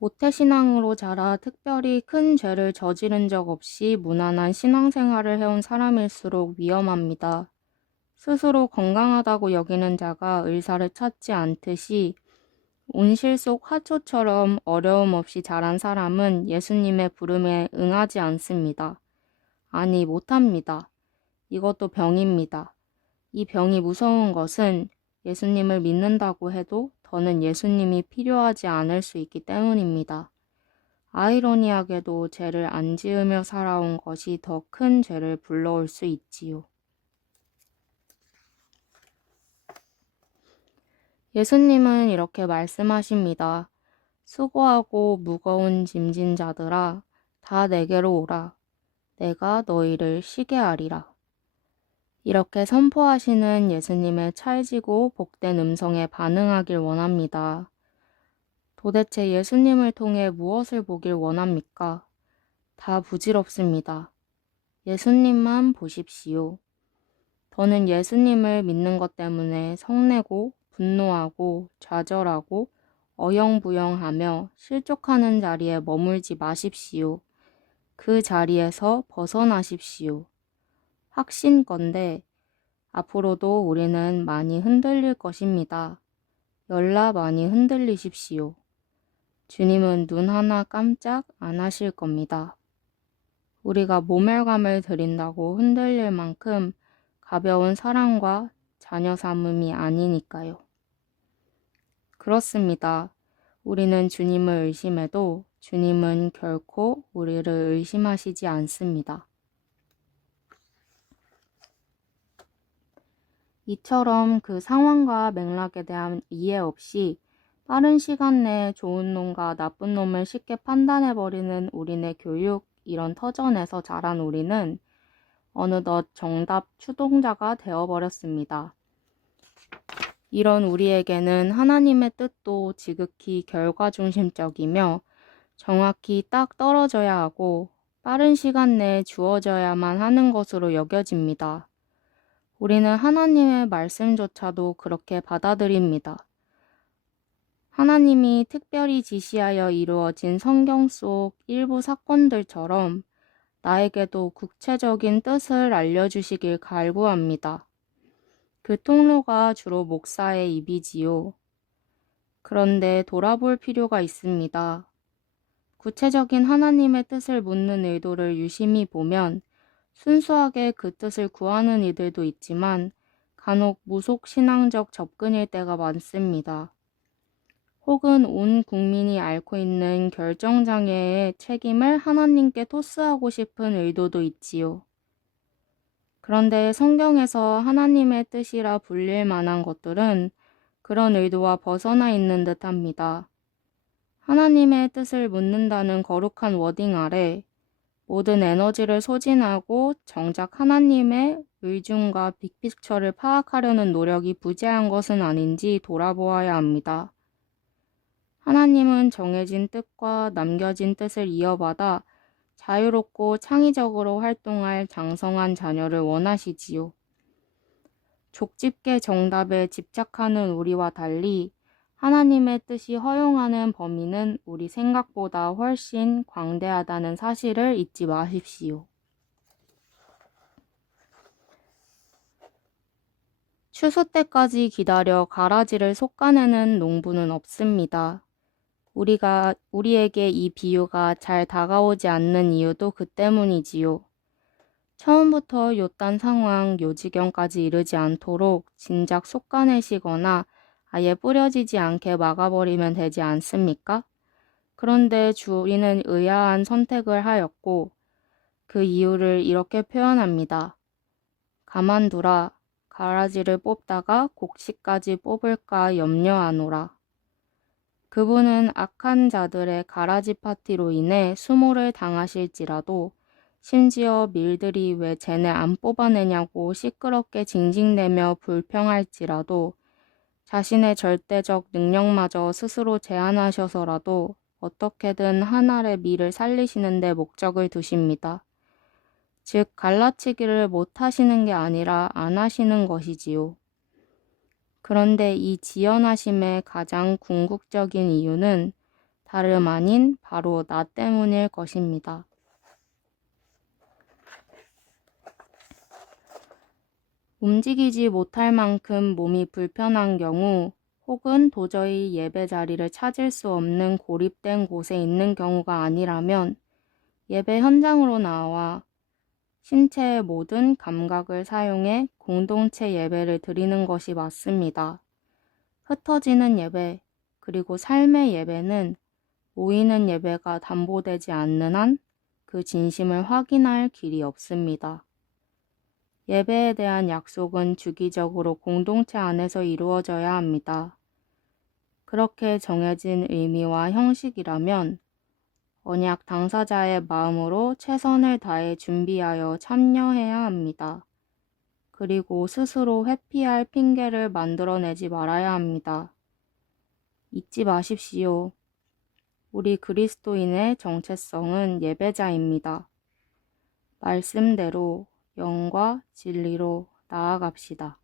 모태신앙으로 자라 특별히 큰 죄를 저지른 적 없이 무난한 신앙생활을 해온 사람일수록 위험합니다. 스스로 건강하다고 여기는 자가 의사를 찾지 않듯이 온실 속 화초처럼 어려움 없이 자란 사람은 예수님의 부름에 응하지 않습니다. 아니, 못합니다. 이것도 병입니다. 이 병이 무서운 것은 예수님을 믿는다고 해도 더는 예수님이 필요하지 않을 수 있기 때문입니다. 아이러니하게도 죄를 안 지으며 살아온 것이 더 큰 죄를 불러올 수 있지요. 예수님은 이렇게 말씀하십니다. 수고하고 무거운 짐진 자들아, 다 내게로 오라. 내가 너희를 쉬게 하리라. 이렇게 선포하시는 예수님의 찰지고 복된 음성에 반응하길 원합니다. 도대체 예수님을 통해 무엇을 보길 원합니까? 다 부질없습니다. 예수님만 보십시오. 더는 예수님을 믿는 것 때문에 성내고 분노하고 좌절하고 어영부영하며 실족하는 자리에 머물지 마십시오. 그 자리에서 벗어나십시오. 확신건대 앞으로도 우리는 많이 흔들릴 것입니다. 열나 많이 흔들리십시오. 주님은 눈 하나 깜짝 안 하실 겁니다. 우리가 모멸감을 드린다고 흔들릴 만큼 가벼운 사랑과 자녀 삼음이 아니니까요. 그렇습니다. 우리는 주님을 의심해도 주님은 결코 우리를 의심하시지 않습니다. 이처럼 그 상황과 맥락에 대한 이해 없이 빠른 시간 내에 좋은 놈과 나쁜 놈을 쉽게 판단해버리는 우리네 교육, 이런 터전에서 자란 우리는 어느덧 정답 추동자가 되어버렸습니다. 이런 우리에게는 하나님의 뜻도 지극히 결과중심적이며 정확히 딱 떨어져야 하고 빠른 시간 내에 주어져야만 하는 것으로 여겨집니다. 우리는 하나님의 말씀조차도 그렇게 받아들입니다. 하나님이 특별히 지시하여 이루어진 성경 속 일부 사건들처럼 나에게도 구체적인 뜻을 알려주시길 갈구합니다. 그 통로가 주로 목사의 입이지요. 그런데 돌아볼 필요가 있습니다. 구체적인 하나님의 뜻을 묻는 의도를 유심히 보면 순수하게 그 뜻을 구하는 이들도 있지만 간혹 무속신앙적 접근일 때가 많습니다. 혹은 온 국민이 앓고 있는 결정장애의 책임을 하나님께 토스하고 싶은 의도도 있지요. 그런데 성경에서 하나님의 뜻이라 불릴 만한 것들은 그런 의도와 벗어나 있는 듯합니다. 하나님의 뜻을 묻는다는 거룩한 워딩 아래 모든 에너지를 소진하고 정작 하나님의 의중과 빅픽처를 파악하려는 노력이 부재한 것은 아닌지 돌아보아야 합니다. 하나님은 정해진 뜻과 남겨진 뜻을 이어받아 자유롭고 창의적으로 활동할 장성한 자녀를 원하시지요. 족집게 정답에 집착하는 우리와 달리 하나님의 뜻이 허용하는 범위는 우리 생각보다 훨씬 광대하다는 사실을 잊지 마십시오. 추수 때까지 기다려 가라지를 솎아내는 농부는 없습니다. 우리에게 이 비유가 잘 다가오지 않는 이유도 그 때문이지요. 처음부터 요딴 상황, 요지경까지 이르지 않도록 진작 솎아내시거나 아예 뿌려지지 않게 막아버리면 되지 않습니까? 그런데 우리는 의아한 선택을 하였고 그 이유를 이렇게 표현합니다. 가만두라. 가라지를 뽑다가 곡식까지 뽑을까 염려하노라. 그분은 악한 자들의 가라지 파티로 인해 수모를 당하실지라도 심지어 밀들이 왜 쟤네 안 뽑아내냐고 시끄럽게 징징대며 불평할지라도 자신의 절대적 능력마저 스스로 제한하셔서라도 어떻게든 한 알의 밀을 살리시는 데 목적을 두십니다. 즉 갈라치기를 못하시는 게 아니라 안 하시는 것이지요. 그런데 이 지연하심의 가장 궁극적인 이유는 다름 아닌 바로 나 때문일 것입니다. 움직이지 못할 만큼 몸이 불편한 경우 혹은 도저히 예배 자리를 찾을 수 없는 고립된 곳에 있는 경우가 아니라면 예배 현장으로 나와 신체의 모든 감각을 사용해 공동체 예배를 드리는 것이 맞습니다. 흩어지는 예배, 그리고 삶의 예배는 모이는 예배가 담보되지 않는 한 그 진심을 확인할 길이 없습니다. 예배에 대한 약속은 주기적으로 공동체 안에서 이루어져야 합니다. 그렇게 정해진 의미와 형식이라면 언약 당사자의 마음으로 최선을 다해 준비하여 참여해야 합니다. 그리고 스스로 회피할 핑계를 만들어내지 말아야 합니다. 잊지 마십시오. 우리 그리스도인의 정체성은 예배자입니다. 말씀대로 영과 진리로 나아갑시다.